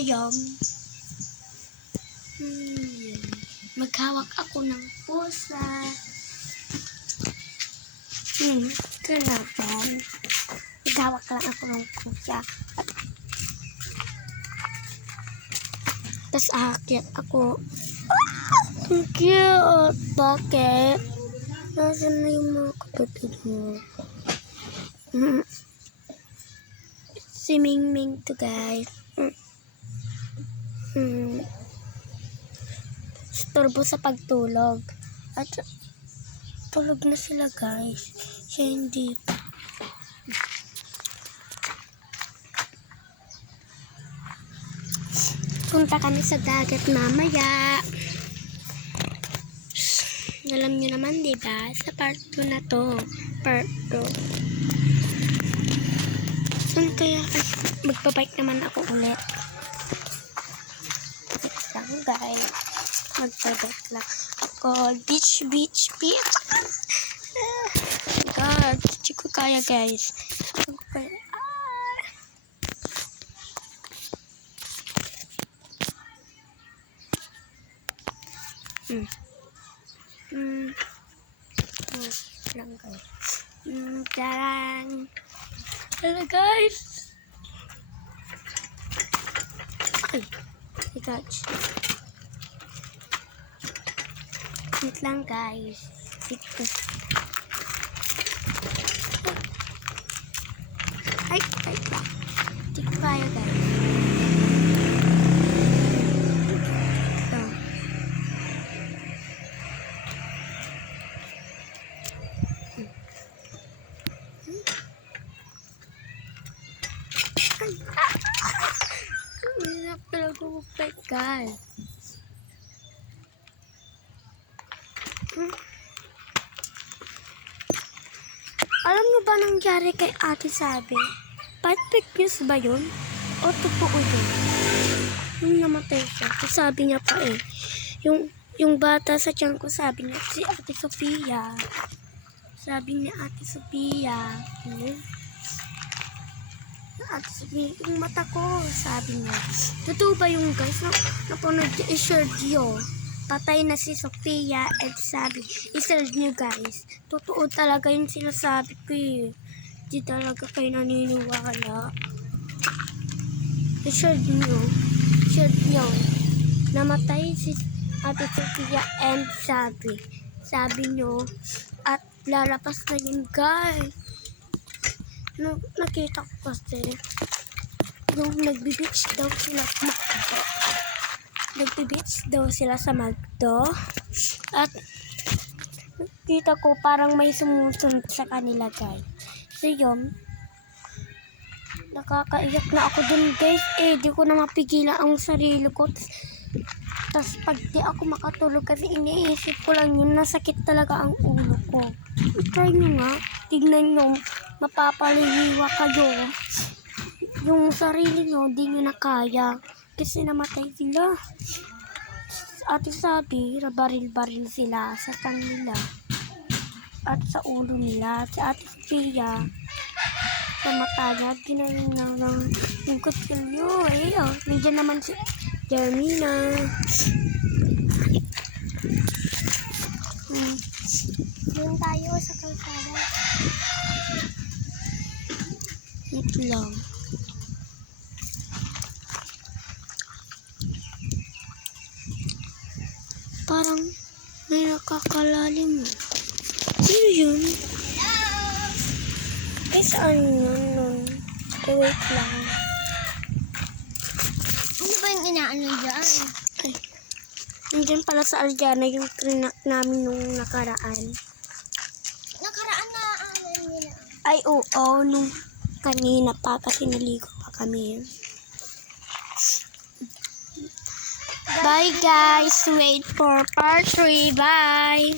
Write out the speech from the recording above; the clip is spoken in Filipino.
Ayun. Maghawak ako ng pusa. Kanapan. Maghawak lang ako ng pusa. Tapos aakyat ako. Ang cute! Bakit? Nasaan na yung mga kapatid mo? Si Mingming to, guys. Storbo sa pagtulog. At tulog na sila, guys. Siya hindi pa. Punta kami sa dagat mamaya. Alam nyo naman, diba? Sa part 2 na to. Part 2. Saan kaya? Magpabike naman ako ulit. Wait lang, guys. Magpabike lang ako. Beach. God, hindi ko kaya, guys. Hindi ko kaya. Lang, guys. Tarang. Hello, guys. Ay, touch. Wait lang, guys. Ay, wait lang. Hindi ko kaya, guys. Hirap talaga mag-bike, guys. Alam mo ba nangyari kay Ate Sabi? Fake news ba yun? O totoo yun? Yung namatay siya. Sabi niya pa eh. Yung bata sa tiyan ko, sabi niya, si Ate Sofia. Sabi ni Ate Sofia. Ate Sofia, yung mata ko, sabi niya. Totoo ba yung guys? Napanood niya, i-share niyo. Patay na si Sofia at sabi, i-share niyo guys. Totoo talaga yung sinasabi ko eh. Di talaga kayo naniniwala. I-share niyo. Share niyo. Namatay si Ate Sofia and sabi niyo, at lalapas na yun guys. Nakita ko kasi yung nagbe-beach daw sila sa Magdo. Nagbe-beach daw sila sa Magdo. At nakita ko parang may sumusunod sa kanila guys. So yun, nakakaiyak na ako dun guys. Di ko na mapigilan ang sarili ko. Tapos pag di ako makatulog kasi iniisip ko lang yun, nasakit talaga ang ulo ko. Try nyo nga, tignan nyo, mapapalihiwa kayo. Yung sarili nyo, di nyo na kaya. Kasi namatay sila. Ate Sabi, baril-baril sila sa kanila. At sa ulo nila. Si Ate Sofia, sa mata niya, ginaling ng yung kutsilyo. Nandiyan naman si Jermina. Doon tayo sa kalsada. Ito lang. Parang may nakakalalim. Ano yun? Saan yun nun? Wait lang. Ano ba yung inaano dyan? Ay. Nandiyan pala sa Aljana yung trinak namin nung nakaraan. Nakaraan na nila. Ay, oo. Nung kanina pa kasi naligo pa kami. Bye guys. Wait for part 3. Bye.